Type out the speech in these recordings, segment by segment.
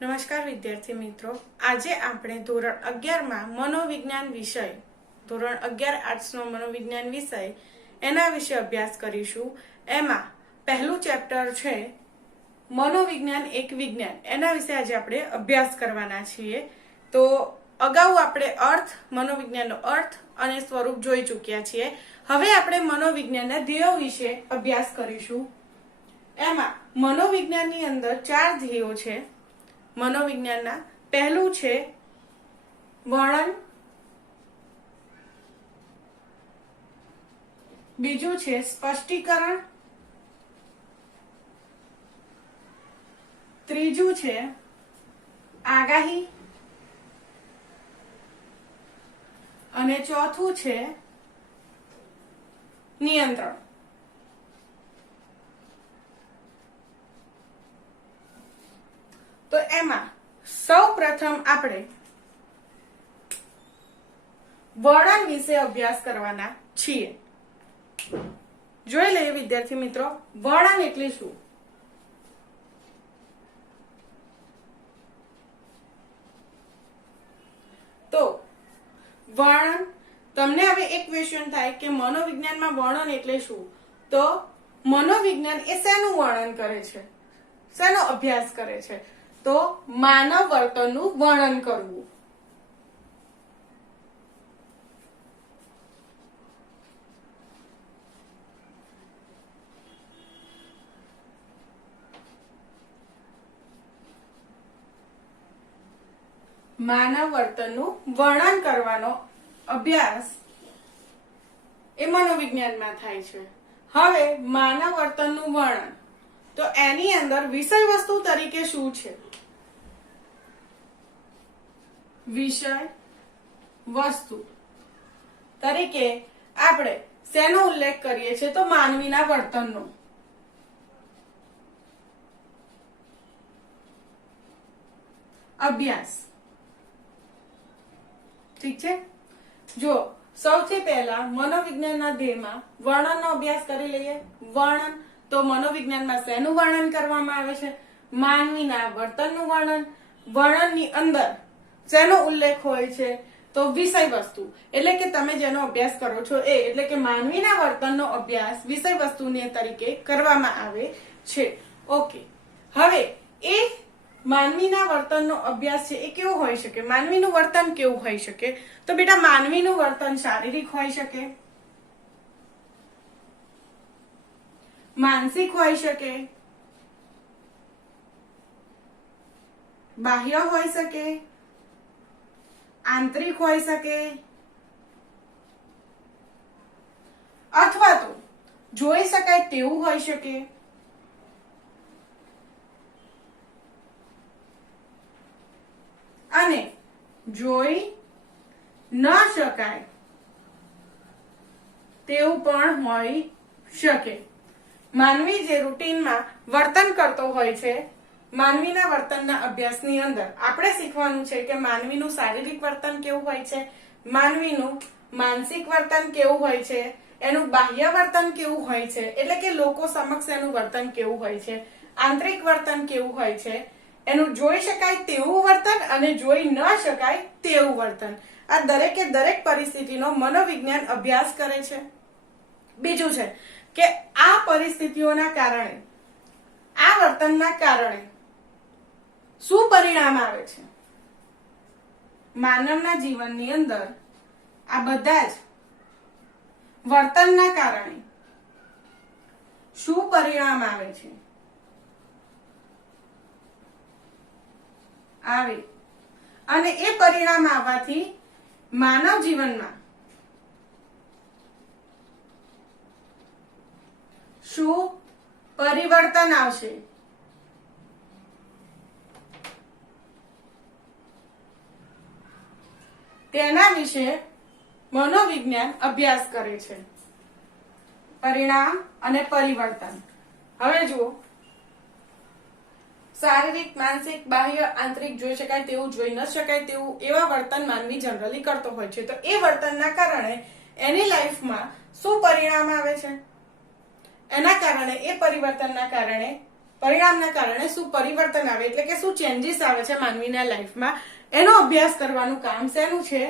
નમસ્કાર વિદ્યાર્થી મિત્રો, આજે આપણે ધોરણ 11માં મનોવિજ્ઞાન વિષય, ધોરણ 11 આર્ટ્સનો મનોવિજ્ઞાન વિષય એના વિશે અભ્યાસ કરીશું. એમાં પહેલું ચેપ્ટર છે મનોવિજ્ઞાન એક વિજ્ઞાન. એના વિશે આજે આપણે અભ્યાસ કરવાના છીએ. તો અગાઉ આપણે મનોવિજ્ઞાનનો અર્થ અને સ્વરૂપ જોઈ ચૂક્યા છીએ. હવે આપણે મનોવિજ્ઞાનના ધ્યેયો વિશે અભ્યાસ કરીશું. એમાં મનોવિજ્ઞાનની અંદર 4 ધ્યેયો છે. મનોવિજ્ઞાનના પહેલું છે વર્ણન, બીજું છે સ્પષ્ટીકરણ, ત્રીજું છે આગાહી અને ચોથું છે નિયંત્રણ. તો એમાં સૌ પ્રથમ આપણે વર્ણન વિશે અભ્યાસ કરવાના છીએ. જોઈ લઈએ વિદ્યાર્થી મિત્રો, વર્ણન એટલે શું? તો વર્ણન, તમને હવે એક ક્વેશ્ચન થાય કે મનોવિજ્ઞાનમાં વર્ણન એટલે શું? તો મનોવિજ્ઞાન એ શેનું વર્ણન કરે છે, શેનો અભ્યાસ કરે છે? તો માનવ વર્તનનું વર્ણન કરવું. માનવ વર્તનનું વર્ણન કરવાનો અભ્યાસ એ મનોવિજ્ઞાનમાં થાય છે. હવે માનવ વર્તનનું વર્ણન, તો એની અંદર વિષય વસ્તુ તરીકે શું છે? વિષય વસ્તુ તરીકે આપણે શેનો ઉલ્લેખ કરીએ છીએ? તો માનવીના વર્તનનો. અભ્યાસ. ઠીક છે. જો સૌથી પહેલા મનોવિજ્ઞાનના ધ્યેયમાં વર્ણનનો અભ્યાસ કરી લઈએ. વર્ણન, તો મનોવિજ્ઞાનમાં શેનું વર્ણન કરવામાં આવે છે? માનવીના વર્તનનું વર્ણન. વર્ણનની અંદર શેનો ઉલ્લેખ હોય છે? તો વિષય વસ્તુ, એટલે કે તમે જેનો અભ્યાસ કરો છો એ, એટલે કે માનવીના વર્તનનો અભ્યાસ વિષય વસ્તુને તરીકે કરવામાં આવે છે. ઓકે, હવે એ માનવીના વર્તનનો અભ્યાસ છે એ કેવો હોઈ શકે? માનવીનું વર્તન કેવું હોઈ શકે? તો બેટા, માનવીનું વર્તન શારીરિક હોઈ શકે, માનસિક હોઈ શકે, બાહ્ય હોઈ શકે, આંતરિક હોઈ શકે, અથવા તો જોઈ શકાય તેવું હોઈ શકે, અને જોઈ ન શકાય તેવું પણ હોઈ શકે. માનવી જે રૂટીનમાં વર્તન કરતો હોય છે, માનવીના વર્તનના અભ્યાસની અંદર આપણે શીખવાનું છે કે માનવીનું શારીરિક વર્તન કેવું હોય છે, માનવીનું માનસિક વર્તન કેવું હોય છે, એનું બાહ્ય વર્તન કેવું હોય છે, એટલે કે લોકો સમક્ષ એનું વર્તન કેવું હોય છે, આંતરિક વર્તન કેવું હોય છે, એનું જોઈ શકાય તેવું વર્તન અને જોઈ ન શકાય તેવું વર્તન. આ દરેકે દરેક પરિસ્થિતિનો મનોવિજ્ઞાન અભ્યાસ કરે છે. બીજું છે કે આ પરિસ્થિતિઓના કારણે, આ વર્તનના કારણે શું પરિણામ આવે છે? માનવના જીવનની અંદર આ બધા જ વર્તનના કારણે શું પરિણામ આવે છે? આવે, અને એ પરિણામ આવવાથી માનવ જીવનમાં શું પરિવર્તન આવશે? તેના વિશે મનોવિજ્ઞાન અભ્યાસ કરે છે. પરિણામ અને પરિવર્તન. હવે જુઓ, શારીરિક, માનસિક, બાહ્ય, આંતરિક, જોઈ શકાય તેવું, જોઈ ન શકાય તેવું, એવા વર્તન માનવી જનરલી કરતો હોય છે. તો એ વર્તનના કારણે એની લાઈફમાં શું પરિણામ આવે છે? એના કારણે, એ પરિવર્તનના કારણે પરિણામના કારણે શું પરિવર્તન આવે એટલે કે શું ચેન્જીસ આવે છે માનવીના લાઈફમાં, એનો અભ્યાસ કરવાનું કામ શેનું છે?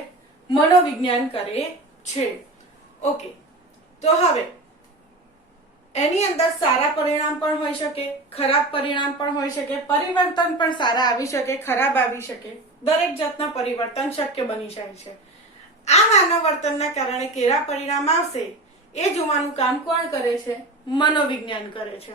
મનોવિજ્ઞાન કરે છે. ઓકે, તો હવે એની અંદર સારા પરિણામ પણ હોઈ શકે, ખરાબ પરિણામ પણ હોઈ શકે, પરિવર્તન પણ સારા આવી શકે, ખરાબ આવી શકે, દરેક જાતના પરિવર્તન શક્ય બની જાય છે. આ માનવ વર્તનના કારણે કેવા પરિણામ આવશે એ જોવાનું કામ કોણ કરે છે? મનોવિજ્ઞાન કરે છે.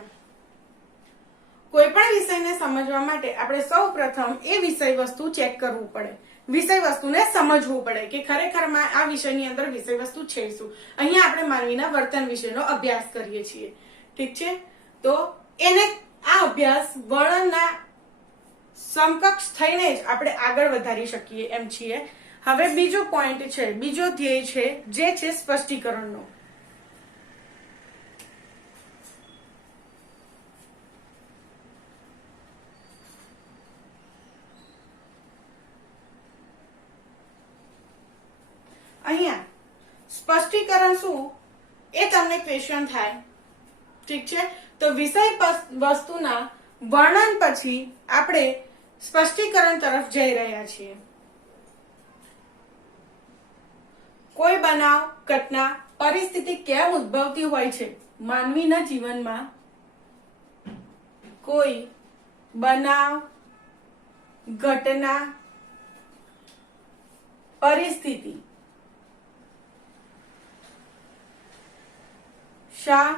કોઈ પણ વિષયને સમજવા માટે આપણે સૌ પ્રથમ એ વિષય વસ્તુ ચેક કરવું પડે, વિષય વસ્તુને સમજવું પડે કે ખરેખરમાં આ વિષયની અંદર વિષય વસ્તુ છે શું. અહીંયા આપણે માનવીના વર્તન વિશેનો અભ્યાસ કરીએ છીએ, ઠીક છે? તો એને આ અભ્યાસ વર્ણનના સમકક્ષ થઈને જ આપણે આગળ વધારી શકીએ એમ છીએ. હવે બીજો પોઈન્ટ છે, બીજો ધ્યેય છે જે છે સ્પષ્ટીકરણનો. અહીંયા સ્પષ્ટીકરણ શું એ તમને ક્વેશ્ચન થાય, ઠીક છે? તો વિષય વસ્તુના વર્ણન પછી આપણે સ્પષ્ટીકરણ તરફ જઈ રહ્યા છીએ. કોઈ બનાવ, ઘટના, પરિસ્થિતિ કેમ ઉદ્ભવતી હોય છે માનવીના જીવનમાં? કોઈ બનાવ, ઘટના, પરિસ્થિતિ શા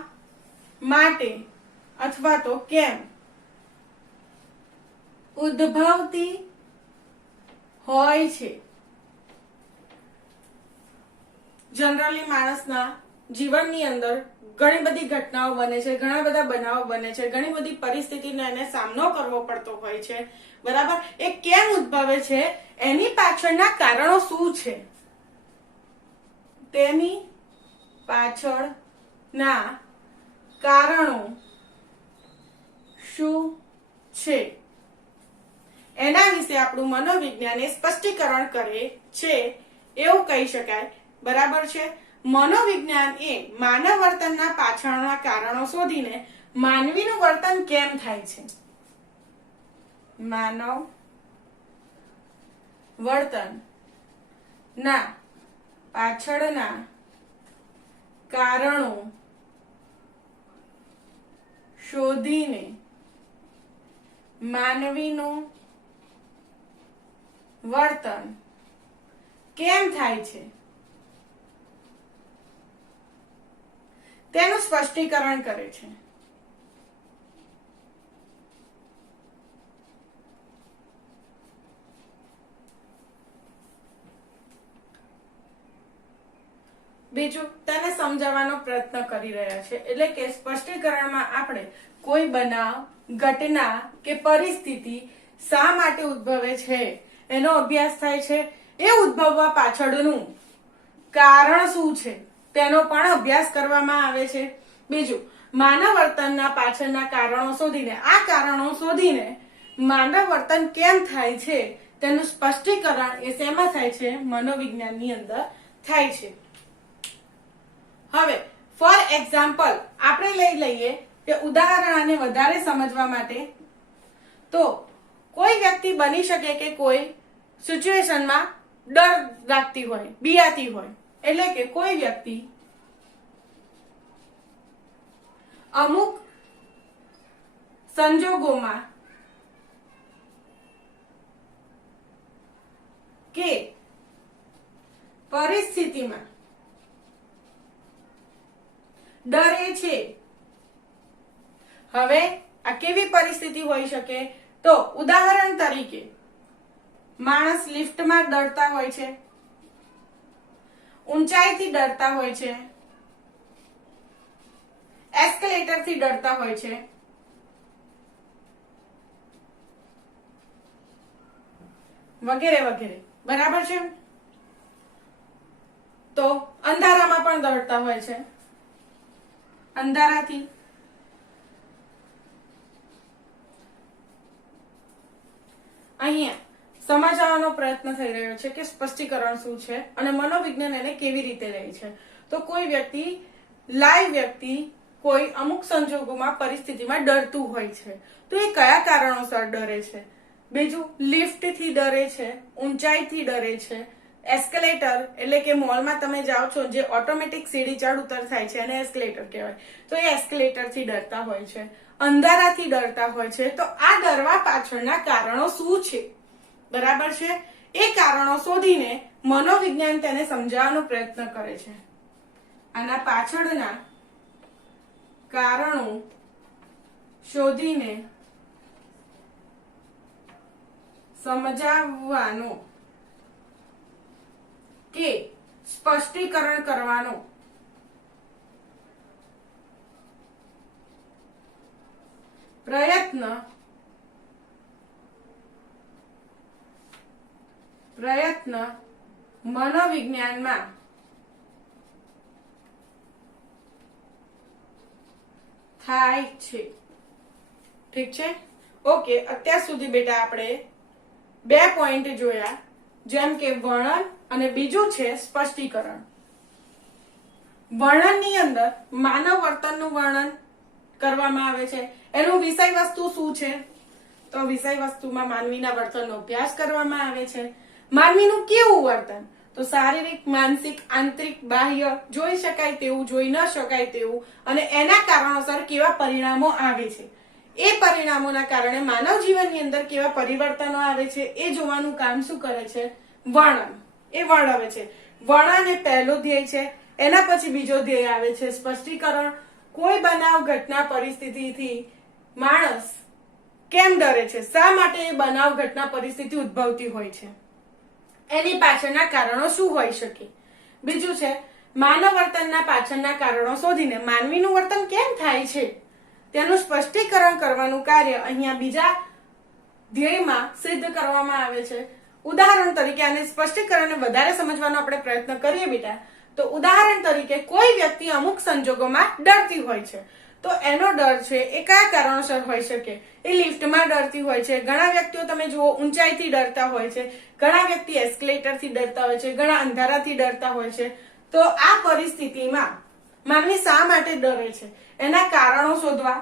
માટે અથવા તો કેમ ઉદ્ભવતી હોય છે? જનરલી માણસના જીવનની અંદર ઘણી બધી ઘટનાઓ બને છે, ઘણા બધા બનાવો બને છે, ઘણી બધી પરિસ્થિતિનો એને સામનો કરવો પડતો હોય છે, બરાબર? એ કેમ ઉદ્ભવે છે, એની પાછળના કારણો શું છે, તેની પાછળના કારણો શું છે, એના વિશે આપણું મનોવિજ્ઞાન એ સ્પષ્ટીકરણ કરે છે એવું કહી શકાય, બરાબર છે? મનોવિજ્ઞાન એ માનવ વર્તનના પાછળના કારણો શોધીને માનવીનું વર્તન કેમ થાય છે, માનવ વર્તન ના પાછળના કારણો શોધીને માનવીનું વર્તન કેમ થાય છે તેનું સ્પષ્ટીકરણ કરે છે. બીજું તેને સમજાવવાનો પ્રયત્ન કરી રહ્યા છે, એટલે કે સ્પષ્ટીકરણમાં આપણે કોઈ બનાવ, ઘટના કે પરિસ્થિતિ શા માટે ઉદ્ભવે છે એનો અભ્યાસ થાય છે, એ ઉદ્ભવવા પાછળનું કારણ શું છે તેનો પણ અભ્યાસ કરવામાં આવે છે. બીજું, માનવ વર્તનના પાછળના કારણો શોધીને, આ કારણો શોધીને માનવ વર્તન કેમ થાય છે તેનું સ્પષ્ટીકરણ એ શેમાં થાય છે? મનોવિજ્ઞાનની અંદર થાય છે. હવે ફોર એક્ઝામ્પલ આપણે લઈ લઈએ કે ઉદાહરણ આને વધારે સમજવા માટે, તો કોઈ વ્યક્તિ બની શકે કે કોઈ સિચ્યુએશનમાં ડર રાખતી હોય, બિયાતી હોય, એટલે કે કોઈ વ્યક્તિ અમુક સંજોગોમાં કે પરિસ્થિતિમાં ડરે છે. હવે આ કેવી પરિસ્થિતિ હોઈ શકે? તો ઉદાહરણ તરીકે માણસ લિફ્ટમાં ડરતા હોય છે, ઊંચાઈથી ડરતા હોય છે, એસ્કેલેટરથી ડરતા હોય છે, વગેરે વગેરે, બરાબર છે? તો અંધારામાં પણ ડરતા હોય છે, અંધારાથી. અહીંયા સમજાવવાનો પ્રયત્ન થઈ રહ્યો છે કે સ્પષ્ટીકરણ શું છે અને મનોવિજ્ઞાન એને કેવી રીતે લે છે. તો કોઈ વ્યક્તિ, લાઈવ વ્યક્તિ કોઈ અમુક સંજોગોમાં પરિસ્થિતિમાં ડરતું હોય છે, તો એ કયા કારણોસર ડરે છે? બીજું, લિફ્ટ થી ડરે છે, ઊંચાઈથી ડરે છે, એસ્કેલેટર એટલે કે મોલમાં તમે જાઓ છો જે ઓટોમેટિક સીડી ચડ ઉતર થાય છે અને એસ્કેલેટર કહેવાય, તો એ એસ્કેલેટર થી ડરતા હોય છે, અંધારાથી ડરતા હોય છે. તો આ ડરવા પાછળના કારણો શું છે? બરાબર છે. એ કારણો શોધીને મનોવિજ્ઞાન તેને સમજાવવાનો પ્રયત્ન કરે છે. આના પાછળના કારણો શોધીને સમજાવવાનો કે સ્પષ્ટીકરણ કરવાનો પ્રયત્ન મનોવિજ્ઞાનમાં થાય છે. ઠીક છે. ઓકે, અત્યાર સુધી બેટા આપણે 2 પોઈન્ટ જોયા, જેમ કે વર્ણન અને બીજું છે સ્પષ્ટીકરણ. વર્ણનની અંદર માનવ વર્તનનું વર્ણન કરવામાં આવે છે. એનું વિષય વસ્તુ શું છે? તો વિષય વસ્તુમાં માનવીના વર્તનનો અભ્યાસ કરવામાં આવે છે. માનવીનું કેવું વર્તન? તો શારીરિક, માનસિક, આંતરિક, બાહ્ય, જોઈ શકાય તેવું, જોઈ ન શકાય તેવું, અને એના કારણોસર કેવા પરિણામો આવે છે. એ પરિણામોના કારણે માનવ જીવનની અંદર કેવા પરિવર્તનો આવે છે એ જોવાનું કામ શું કરે છે? વર્ણન. એ વર્ણવે છે. વર્ણન એ પહેલો ધ્યેય છે. એના પછી બીજો ધ્યેય આવે છે સ્પષ્ટીકરણ. કોઈ બનાવ, ઘટના, પરિસ્થિતિથી માણસ કેમ ડરે છે? શા માટે એ બનાવ, ઘટના, પરિસ્થિતિ ઉદ્ભવતી હોય છે? એની પાછળના કારણો શું હોઈ શકે? બીજું છે માનવ વર્તનના પાછળના કારણો શોધીને માનવીનું વર્તન કેમ થાય છે તેનું સ્પષ્ટીકરણ કરવાનું કાર્ય અહીંયા બીજા ધ્યેયમાં સિદ્ધ કરવામાં આવે છે. ઉદાહરણ તરીકે આને સ્પષ્ટીકરણને વધારે સમજવાનો આપણે પ્રયત્ન કરીએ બેટા, તો ઉદાહરણ તરીકે કોઈ વ્યક્તિ અમુક સંજોગોમાં ડરતી હોય છે, તો એનો ડર છે એ કયા કારણોસર હોઈ શકે? એ લિફ્ટમાં ડરતી હોય છે, ઘણા વ્યક્તિઓ તમે જુઓ ઊંચાઈથી ડરતા હોય છે, ઘણા વ્યક્તિ એસ્કેલેટરથી ડરતા હોય છે, ઘણા અંધારાથી ડરતા હોય છે. તો આ પરિસ્થિતિમાં માનવી શા માટે ડરે છે એના કારણો શોધવા.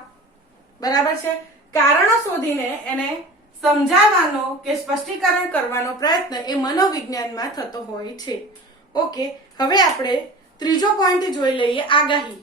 બરાબર છે. કારણો શોધીને એને સમજાવવાનો કે સ્પષ્ટીકરણ કરવાનો પ્રયત્ન એ મનોવિજ્ઞાનમાં થતો હોય છે. ઓકે, હવે આપણે ત્રીજો પોઈન્ટ જોઈ લઈએ, આગાહી.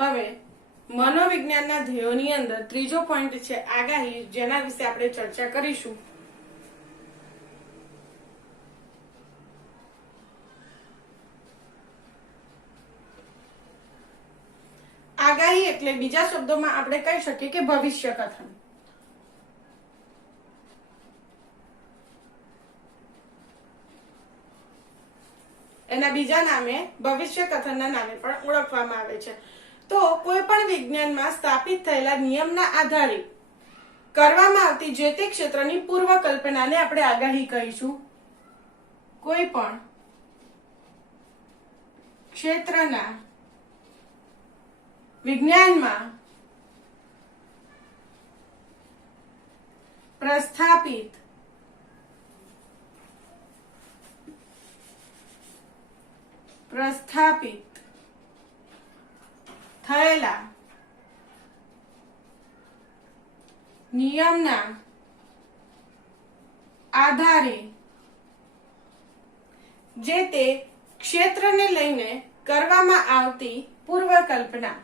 હવે મનોવિજ્ઞાનના ધ્યેયોની અંદર ત્રીજો પોઈન્ટ છે આગાહી, જેના વિશે આપણે ચર્ચા કરીશું. આગાહી એટલે બીજા શબ્દોમાં આપણે કહી શકીએ કે ભવિષ્ય કથન. એના બીજા નામે ભવિષ્ય કથનના નામે પણ ઓળખવામાં આવે છે. તો કોઈ પણ વિજ્ઞાનમાં સ્થાપિત થયેલા નિયમના આધારે કરવામાં આવતી જે તે ક્ષેત્રની પૂર્વ કલ્પનાને આપણે આગાહી કહીશું. કોઈ પણ ક્ષેત્રના વિજ્ઞાનમાં પ્રસ્થાપિત થયેલા નિયમના આધારે જે તે ક્ષેત્રને લઈને કરવામાં આવતી પૂર્વ કલ્પના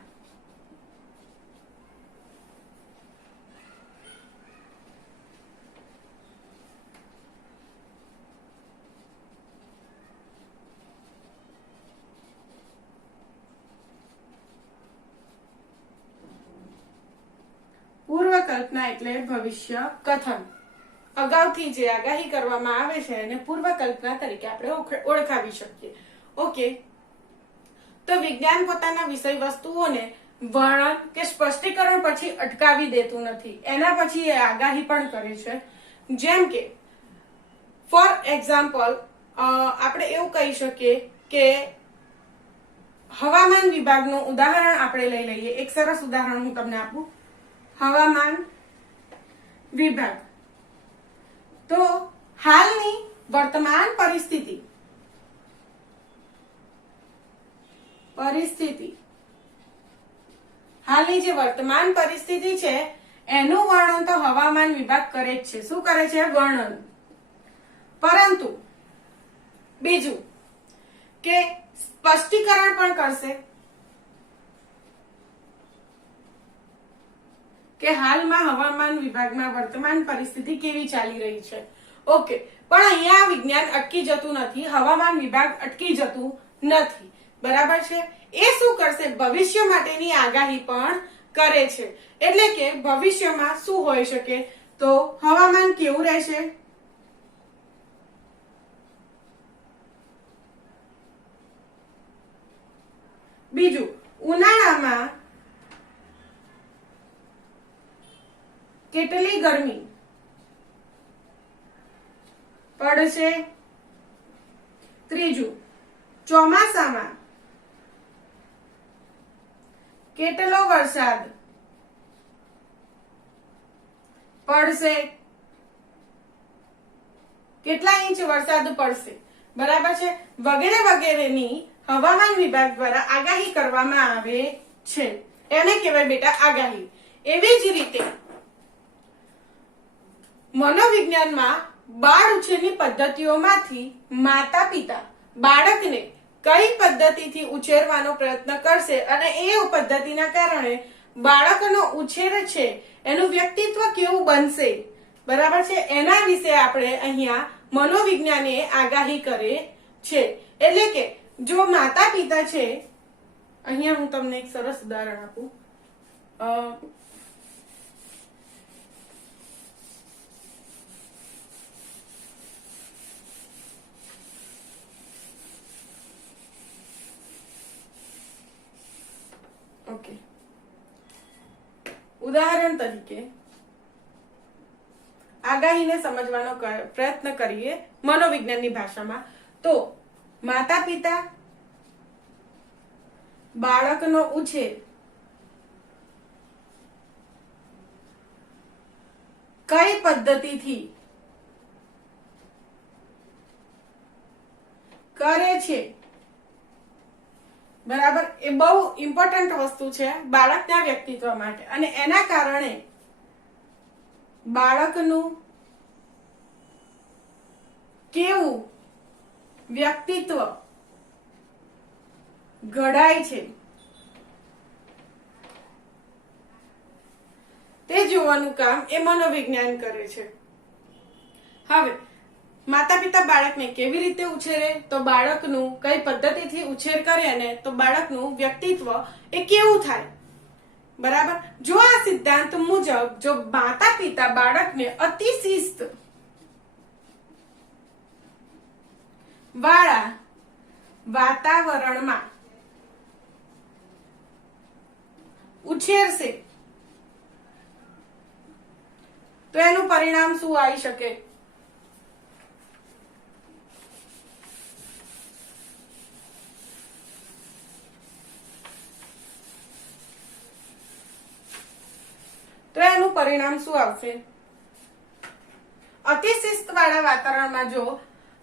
કલ્પના એટલે ભવિષ્ય કથન. અગાઉથી જે આગાહી કરવામાં આવે છે એને પૂર્વ કલ્પના તરીકે આપણે ઓળખાવી શકીએ. ઓકે, તો વિજ્ઞાન પોતાના વિષય વસ્તુઓને વર્ણન કે સ્પષ્ટીકરણ પછી અટકાવી દેતું નથી, એના પછી એ આગાહી પણ કરે છે. જેમ કે ફોર એક્ઝામ્પલ આપણે એવું કહી શકીએ કે હવામાન વિભાગનું ઉદાહરણ આપણે લઈ લઈએ. એક સરસ ઉદાહરણ હું તમને આપું. હવામાન વિભાગ તો હાલની વર્તમાન પરિસ્થિતિ હાલની જે વર્તમાન પરિસ્થિતિ છે એનું વર્ણન તો હવામાન વિભાગ કરે જ છે. શું કરે છે? વર્ણન. પરંતુ બીજું કે સ્પષ્ટીકરણ પણ કરશે કે હાલમાં હવામાન વિભાગમાં વર્તમાન પરિસ્થિતિ કેવી ચાલી રહી છે. ઓકે, પણ અહીંયા વિજ્ઞાન અટકી જતું નથી, હવામાન વિભાગ અટકી જતું નથી. બરાબર છે? એ શું કરશે? ભવિષ્ય માટેની આગાહી પણ કરે છે. એટલે કે ભવિષ્યમાં શું હોઈ શકે? તો હવામાન કેવું રહેશે, બીજું ઉનાળામાં કેટલી ગરમી પડશે, ત્રીજું ચોમાસામાં કેટલો વરસાદ પડશે, કેટલા ઇંચ વરસાદ પડશે. બરાબર છે? વગેરે વગેરેની હવામાન વિભાગ દ્વારા આગાહી કરવામાં આવે છે. એને કહેવાય બેટા આગાહી. એવી જ રીતે મનોવિજ્ઞાનમાં બાળ ઉછેરની પદ્ધતિઓમાંથી માતા પિતા બાળકને કઈ પદ્ધતિથી ઉછેરવાનો પ્રયત્ન કરશે અને એ પદ્ધતિના કારણે બાળકનો ઉછેર છે એનું વ્યક્તિત્વ કેવું બનશે. બરાબર છે? એના વિશે આપણે અહીંયા મનોવિજ્ઞાને આગાહી કરે છે. એટલે કે જો માતા પિતા છે, અહીંયા હું તમને એક સરસ ઉદાહરણ આપું. ઓકે, ઉદાહરણ તરીકે આગાહીને સમજવાનો પ્રયત્ન કરીએ મનોવિજ્ઞાનની ભાષામાં. તો માતા પિતા બાળકનો ઉછેર કઈ પદ્ધતિથી કરે છે. બરાબર? એ બહુ ઇમ્પોર્ટન્ટ વસ્તુ છે બાળકના વ્યક્તિત્વ માટે, અને એના કારણે બાળકનું કેવું વ્યક્તિત્વ ઘડાય છે તે જોવાનું કામ એ મનોવિજ્ઞાન કરે છે. હવે માતા પિતા બાળકને કેવી રીતે ઉછેરે, તો બાળકનું કઈ પદ્ધતિથી ઉછેર કરે ને તો બાળકનું વ્યક્તિત્વ એ કેવું થાય. બરાબર? જો આ સિદ્ધાંત મુજબ જો માતા પિતા બાળકને અતિ શિસ્ત વાળા વાતાવરણમાં ઉછેરશે તો એનું પરિણામ શું આવી શકે? તો એનું પરિણામ શું આવશે? અતિ શિસ્ત વાળા વાતાવરણમાં જો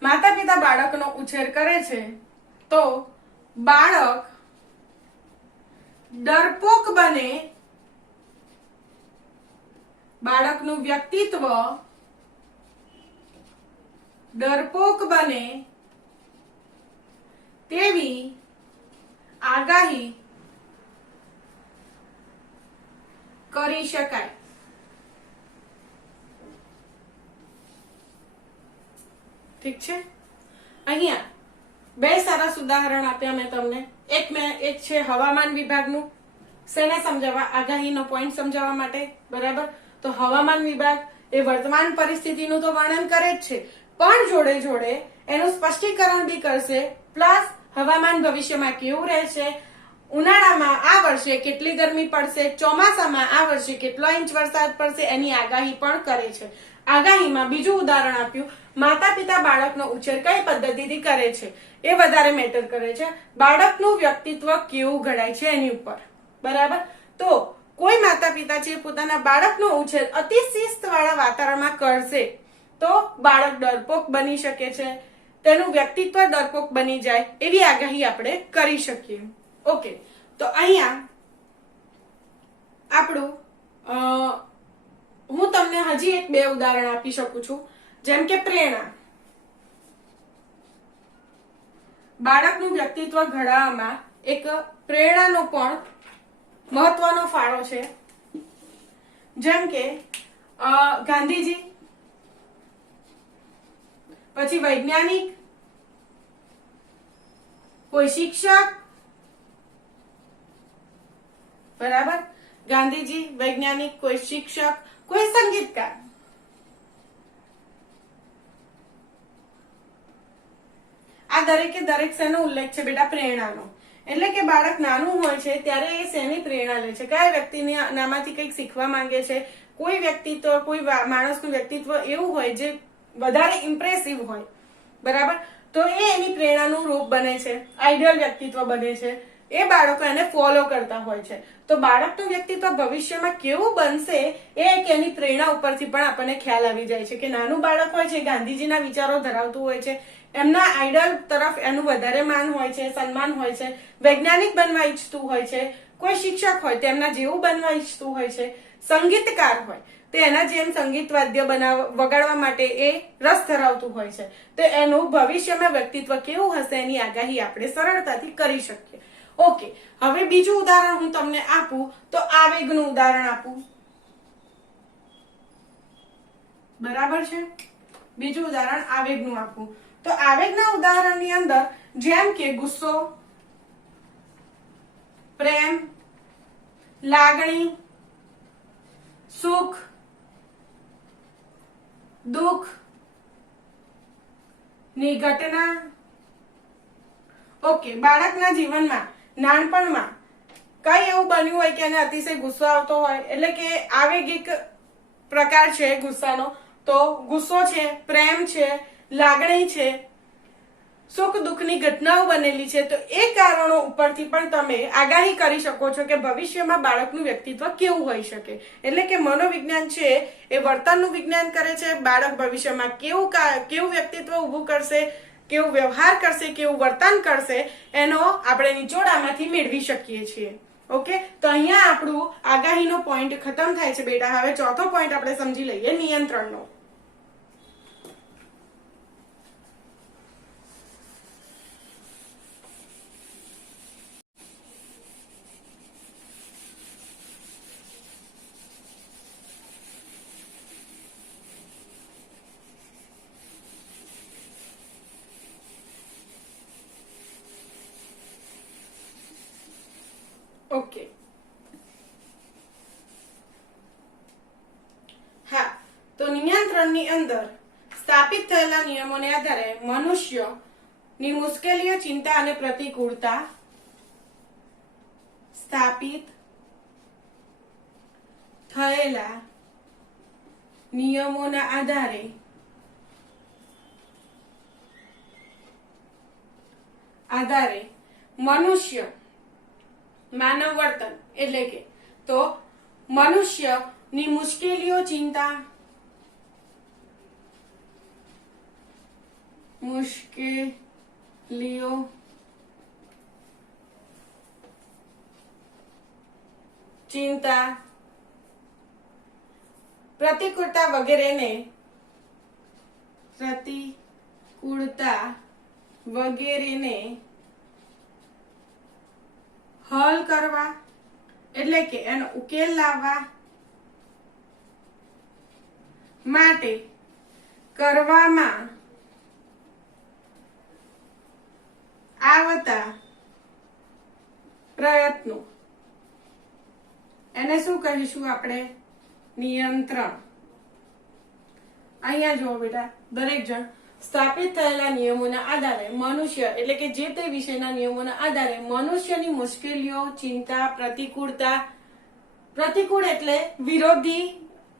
માતા પિતા બાળકનો ઉછેર કરે છે તો બાળક ડરપોક બને, બાળકનું વ્યક્તિત્વ ડરપોક બને તેવી આગાહી કરી શકાય. ઠીક છે? અહીંયા બે સરસ ઉદાહરણ આપ્યા મેં તમને. એક છે હવામાન વિભાગનું, શેને સમજાવવા? આગાહીનો પોઈન્ટ સમજાવવા માટે. બરાબર? તો હવામાન વિભાગ એ વર્તમાન પરિસ્થિતિનું તો વર્ણન કરે જ છે, પણ જોડે જોડે એનું સ્પષ્ટીકરણ બી કરશે. પ્લસ હવામાન ભવિષ્યમાં કેવું રહેશે, ઉનાળામાં આ વર્ષે કેટલી ગરમી પડશે, ચોમાસામાં આ વર્ષે કેટલો ઇંચ વરસાદ પડશે એની આગાહી પણ કરે છે. આગાહીમાં બીજું ઉદાહરણ આપ્યું, માતા પિતા બાળકનો ઉછેર કઈ પદ્ધતિથી કરે છે એ વધારે મેટર કરે છે. બાળકનું વ્યક્તિત્વ કેવું ઘડાય છે એની ઉપર. બરાબર. તો કોઈ માતા પિતા છે પોતાના બાળકનો ઉછેર અતિ શિસ્તવાળા વાતાવરણમાં કરશે તો બાળક ડરપોક બની શકે છે, તેનું વ્યક્તિત્વ ડરપોક બની જાય એવી આગાહી આપણે કરી શકીએ. ઓકે, તો અહીંયા આપણું હું તમને હજી એક બે ઉદાહરણ આપી શકું છું. જેમ કે પ્રેરણા. બાળકનું વ્યક્તિત્વ ઘડવામાં એક પ્રેરણાનો પણ મહત્વનો ફાળો છે. જેમ કે ગાંધીજી, પછી વૈજ્ઞાનિક, કોઈ શિક્ષક. બરાબર. ગાંધીજી, વૈજ્ઞાનિક, કોઈ શિક્ષક, કોઈ સંગીતકાર. આ દરેકે દરેક શેનો ઉલ્લેખ છે બેટા? પ્રેરણાનો. એટલે કે બાળક નાનું હોય છે ત્યારે એ શેની પ્રેરણા લે છે, કયા વ્યક્તિને નામાંથી કંઈક શીખવા માંગે છે. કોઈ વ્યક્તિત્વ, કોઈ માણસનું વ્યક્તિત્વ એવું હોય જે વધારે ઇમ્પ્રેસિવ હોય. બરાબર. તો એ એની પ્રેરણાનું રૂપ બને છે, આઈડિયલ વ્યક્તિત્વ બને છે. એ બાળકો એને ફોલો કરતા હોય છે. તો બાળકનું વ્યક્તિત્વ ભવિષ્યમાં કેવું બનશે એ એની પ્રેરણા ઉપરથી પણ આપણને ખ્યાલ આવી જાય છે કે નાનું બાળક હોય છે ગાંધીજીના વિચારો ધરાવતું હોય છે, એમના આઈડલ તરફ એનું વધારે માન હોય છે, સન્માન હોય છે. વૈજ્ઞાનિક બનવા ઈચ્છતું હોય છે, કોઈ શિક્ષક હોય તેમના જેવું બનવા ઈચ્છતું હોય છે. સંગીતકાર હોય તો એના જેમ સંગીત વાદ્ય વગાડવા માટે એ રસ ધરાવતું હોય છે. તો એનું ભવિષ્યમાં વ્યક્તિત્વ કેવું હશે એની આગાહી આપણે સરળતાથી કરી શકીએ. ઓકે, હવે બીજું ઉદાહરણ હું તમને આપું તો આવેગનું ઉદાહરણ આપું. બરાબર છે. બીજું ઉદાહરણ આવેગનું આપું તો આવેગના ઉદાહરણની અંદર જેમ કે ગુસ્સો, પ્રેમ, લાગણી, સુખ, દુઃખ ની ઘટના. ઓકે, બાળકના જીવનમાં નાનપણમાં કઈ એવું બન્યું હોય કે એને અતિશય ગુસ્સો આવતો હોય, એટલે કે આવેગિક પ્રકાર છે ગુસ્સાનો. તો ગુસ્સો છે, પ્રેમ છે, લાગણી છે, સુખ દુઃખની ઘટનાઓ બનેલી છે. તો એ કારણો ઉપરથી પણ તમે આગાહી કરી શકો છો કે ભવિષ્યમાં બાળકનું વ્યક્તિત્વ કેવું હોઈ શકે. એટલે કે મનોવિજ્ઞાન છે એ વર્તનનું વિજ્ઞાન કરે છે. બાળક ભવિષ્યમાં કેવું વ્યક્તિત્વ ઊભું કરશે, કેવું વ્યવહાર કરશે, કેવું વર્તન કરશે એનો આપણે નિચોડામાંથી મેળવી શકીએ છીએ. ઓકે, તો અહીંયા આપણું આગાહીનો પોઈન્ટ ખતમ થાય છે બેટા. હવે ચોથો પોઈન્ટ આપણે સમજી લઈએ, નિયંત્રણનો. ઓકે, હા, તો નિયંત્રણની અંદર સ્થાપિત થયેલા નિયમોને આધારે મનુષ્યની મુશ્કેલીઓ, ચિંતા અને પ્રતિકૂળતા સ્થાપિત થયેલા નિયમોના આધારે મનુષ્ય માનવ વર્તન એટલે કે તો મનુષ્યની મુશ્કેલીઓ, ચિંતા, પ્રતિકૂળતા વગેરેને હલ કરવા એટલે કે એનો ઉકેલ લાવવા માટે કરવામાં આવતા પ્રયત્નો એને શું કહીશું આપણે? નિયંત્રણ. અહીંયા જુઓ બેટા, દરેક જણ સ્થાપિત થયેલા નિયમોના આધારે મનુષ્ય એટલે કે જે તે વિષયના નિયમોના આધારે મનુષ્યની મુશ્કેલીઓ, ચિંતા, પ્રતિકૂળતા, પ્રતિકૂળ એટલે વિરોધી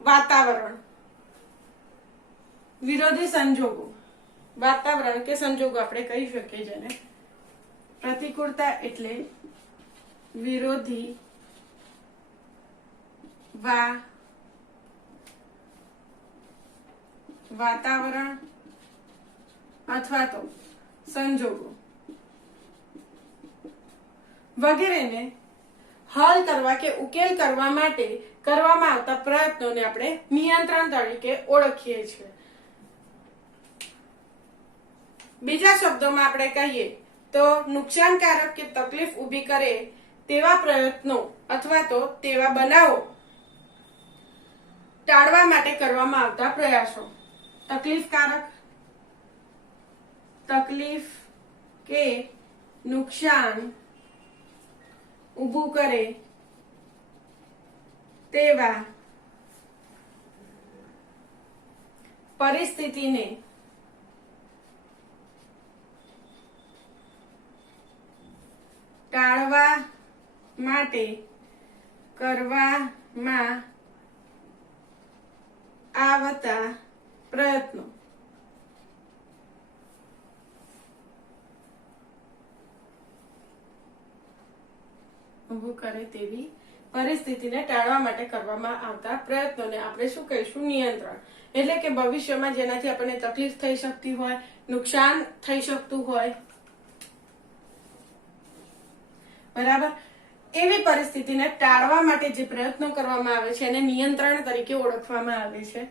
વાતાવરણ, વિરોધી સંજોગો, વાતાવરણ કે સંજોગો આપણે કહી શકીએ જેને. પ્રતિકૂળતા એટલે વિરોધી વાતાવરણ અથવા તો સંજોગો વગેરેને હલ કરવા કે ઉકેલ કરવા માટે કરવામાં આવતા પ્રયત્નોને આપણે નિયંત્રણ તરીકે ઓળખીએ છીએ. બીજા શબ્દોમાં આપણે કહીએ તો નુકસાનકારક કે તકલીફ ઊભી કરે તેવા પ્રયત્નો અથવા તો તેવા બનાવો ટાળવા માટે કરવામાં આવતા પ્રયાસો. તકલીફ કે નુકસાન ઊભું કરે તેવા પરિસ્થિતિને ટાળવા માટે કરવામાં આવતા પ્રયત્નો. ઊભું કરે તેવી પરિસ્થિતિને ટાળવા માટે કરવામાં આવતા પ્રયત્નોને આપણે શું કહીશું? નિયંત્રણ. એટલે કે ભવિષ્યમાં જેનાથી આપણને તકલીફ થઈ શકતી હોય, નુકસાન થઈ શકતું હોય, બરાબર, એવી પરિસ્થિતિને ટાળવા માટે જે પ્રયત્નો કરવામાં આવે છે એને નિયંત્રણ તરીકે ઓળખવામાં આવે છે.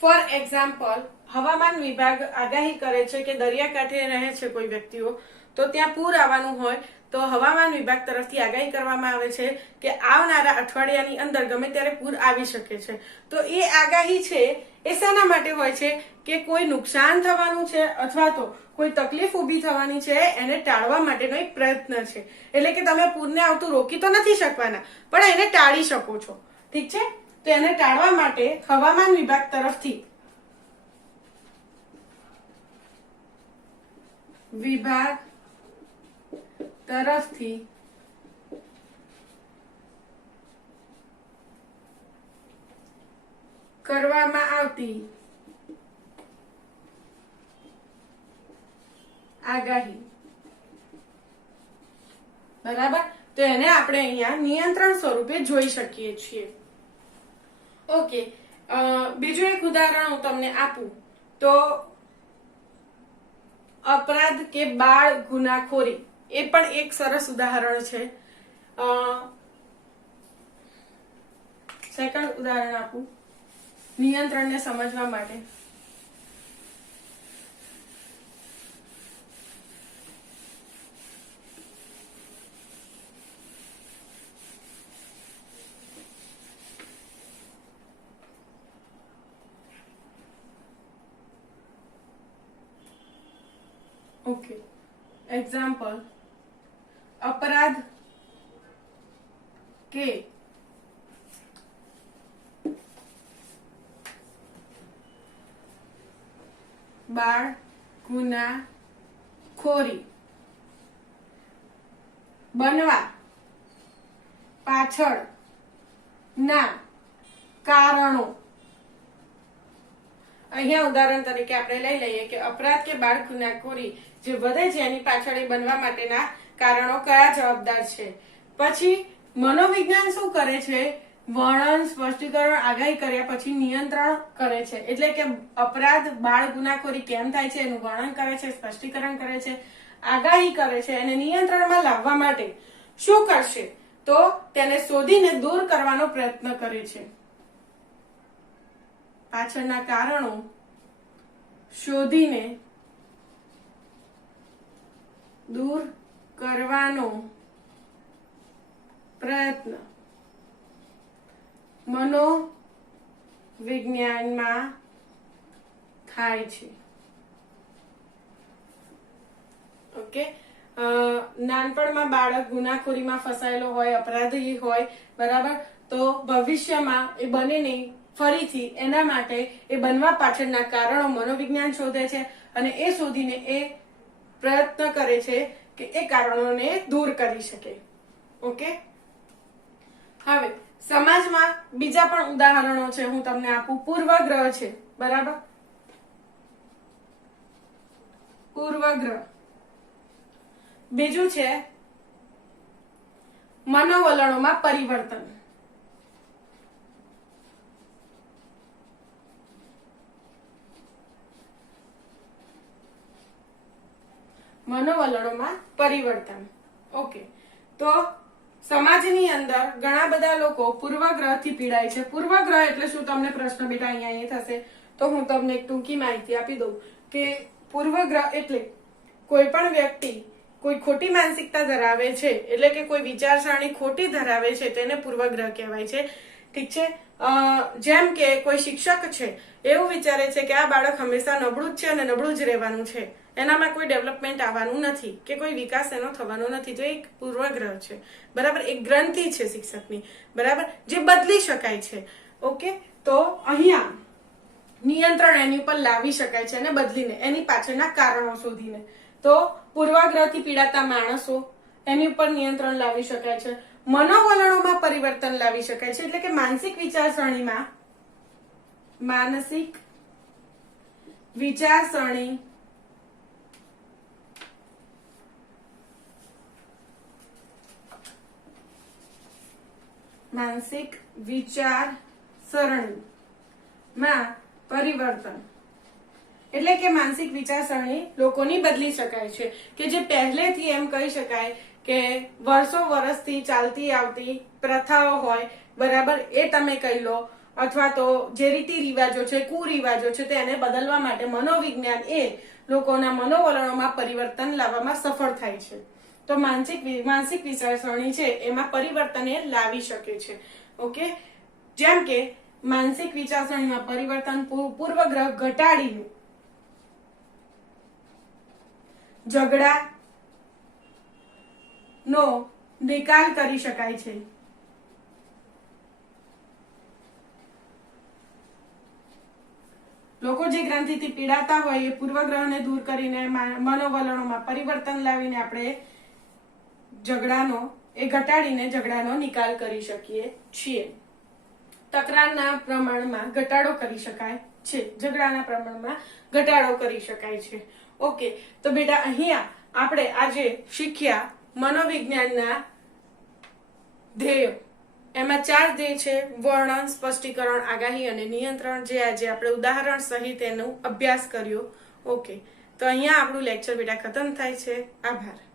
ફોર એક્ઝામ્પલ, હવામાન વિભાગ આગાહી કરે છે કે દરિયાકાંઠે રહે છે કોઈ વ્યક્તિઓ તો ત્યાં પૂર આવવાનું હોય તો હવામાન વિભાગ તરફથી આગાહી કરવામાં આવે છે કે આવનારા અઠવાડિયાની અંદર ગમે ત્યારે પૂર આવી શકે છે. તો એ આગાહી છે એ શેના માટે હોય છે? કે કોઈ નુકસાન થવાનું છે અથવા તો કોઈ તકલીફ ઊભી થવાની છે એને ટાળવા માટેનો એક પ્રયત્ન છે. એટલે કે તમે પૂરને આવતું રોકી તો નથી શકવાના પણ એને ટાળી શકો છો. ઠીક છે? તો એને ટાળવા માટે હવામાન વિભાગ તરફથી કરવામાં આવતી આગાહી, બરાબર, તો એને આપણે અહીંયા નિયંત્રણ સ્વરૂપે જોઈ શકીએ છીએ. ઓકે, બીજું એક ઉદાહરણ હું તમને આપું તો અપરાધ કે બાળ ગુનાખોરી એ પણ એક સરસ ઉદાહરણ છે. સેકન્ડ ઉદાહરણ આપું નિયંત્રણને સમજવા માટે. ઓકે, એક્ઝામ્પલ, અપરાધ કે બાળ ગુનાખોરી બનવા પાછળના કારણો. અહીંયા ઉદાહરણ તરીકે આપણે લઈ લઈએ કે અપરાધ કે બાળ ગુનાખોરી જે વધે છે એની પાછળ બનવા માટેના કારણો કયા જવાબદાર છે. પછી મનોવિજ્ઞાન શું કરે છે? વર્ણન, સ્પષ્ટીકરણ, આગાહી કર્યા પછી નિયંત્રણ કરે છે. એટલે કે અપરાધ, બાળ ગુનાખોરી કેમ થાય છે એનું વર્ણન કરે છે, સ્પષ્ટીકરણ કરે છે, આગાહી કરે છે અને નિયંત્રણમાં લાવવા માટે શું કરશે? તો તેને શોધીને દૂર કરવાનો પ્રયત્ન કરે છે. પાછળના કારણો શોધીને દૂર કરવાનો પ્રયત્ન મનોવિજ્ઞાનમાં થાય છે. ઓકે, નાનપણમાં બાળક ગુનાખોરીમાં ફસાયેલો હોય, અપરાધી હોય, બરાબર, તો ભવિષ્યમાં એ બને નહીં ફરીથી એના માટે એ બનવા પાછળના કારણો મનોવિજ્ઞાન શોધે છે અને એ શોધીને એ પ્રયત્ન કરે છે કે એ કારણોને દૂર કરી શકે. ઓકે, હવે સમાજમાં બીજા પણ ઉદાહરણો છે, હું તમને આપું. પૂર્વગ્રહ છે, બરાબર? પૂર્વગ્રહ. બીજું છે મનોવલણોમાં પરિવર્તન. મનોવલણોમાં પરિવર્તન. ઓકે, તો સમાજની અંદર ઘણા બધા લોકો પૂર્વગ્રહથી પીડાય છે. પૂર્વગ્રહ એટલે શું? તમને પ્રશ્ન બેટા અહીંયા થશે, તો હું તમને એક ટૂંકી માહિતી આપી દઉં કે પૂર્વગ્રહ એટલે કોઈ પણ વ્યક્તિ કોઈ ખોટી માનસિકતા ધરાવે છે, એટલે કે કોઈ વિચારસરણી ખોટી ધરાવે છે, તેને પૂર્વગ્રહ કહેવાય છે. ઠીક છે? જેમ કે કોઈ શિક્ષક છે, એવું વિચારે છે કે આ બાળક હંમેશા નબળું જ છે અને નબળું જ રહેવાનું છે, એનામાં કોઈ ડેવલપમેન્ટ આવવાનું નથી કે કોઈ વિકાસ એનો થવાનો નથી, તો એક પૂર્વગ્રહ છે. બરાબર? એક ગ્રંથિ છે શિક્ષકની, બરાબર, જે બદલી શકાય છે. ઓકે, તો અહીંયા નિયંત્રણ એની ઉપર લાવી શકાય છે અને બદલીને એની પાછળના કારણો શોધીને. તો પૂર્વગ્રહથી પીડાતા માણસો, એની ઉપર નિયંત્રણ લાવી શકાય છે. મનોવલણોમાં પરિવર્તન લાવી શકાય છે, એટલે કે માનસિક વિચારસરણીમાં માનસિક વિચારસરણીમાં પરિવર્તન, એટલે કે માનસિક વિચારસરણી લોકોની બદલી શકાય છે, કે જે પહેલેથી એમ કહી શકાય કે વર્ષો વર્ષથી ચાલતી આવતી પ્રથાઓ હોય, બરાબર, એ તમે કહી લો, અથવા તો જે રીતિ રિવાજો છે, કુરિવાજો છે, તેને બદલવા માટે મનોવિજ્ઞાન એ લોકોના મનોવલણોમાં પરિવર્તન લાવવામાં સફળ થાય છે. તો માનસિક વિચારસરણી છે એમાં પરિવર્તન એ લાવી શકે છે. ઓકે, જેમ કે માનસિક વિચારસરણીમાં પરિવર્તન પૂર્વગ્રહ ઘટાડીને ઝઘડા નો નિકાલ કરી શકાય છે. લોકો જે ગ્રંથિથી પીડાતા હોય એ પૂર્વગ્રહને દૂર કરીને મનોવલણોમાં પરિવર્તન લાવીને આપણે ઝઘડાનો એ ઘટાડીને ઝઘડાનો નિકાલ કરી શકીએ છીએ. તકરારના પ્રમાણમાં ઘટાડો કરી શકાય છે, ઝઘડાના પ્રમાણમાં ઘટાડો કરી શકાય છે. ઓકે, તો બેટા અહીંયા આપણે આજે શીખ્યા મનોવિજ્ઞાનના ધ્યેયો. એમાં 4 ધ્યેય છે: વર્ણન, સ્પષ્ટીકરણ, આગાહી અને નિયંત્રણ, જે આજે આપણે ઉદાહરણ સહિત એનો અભ્યાસ કર્યો. ઓકે, તો અહીંયા આપણું લેક્ચર બેટા ખતમ થાય છે. આભાર.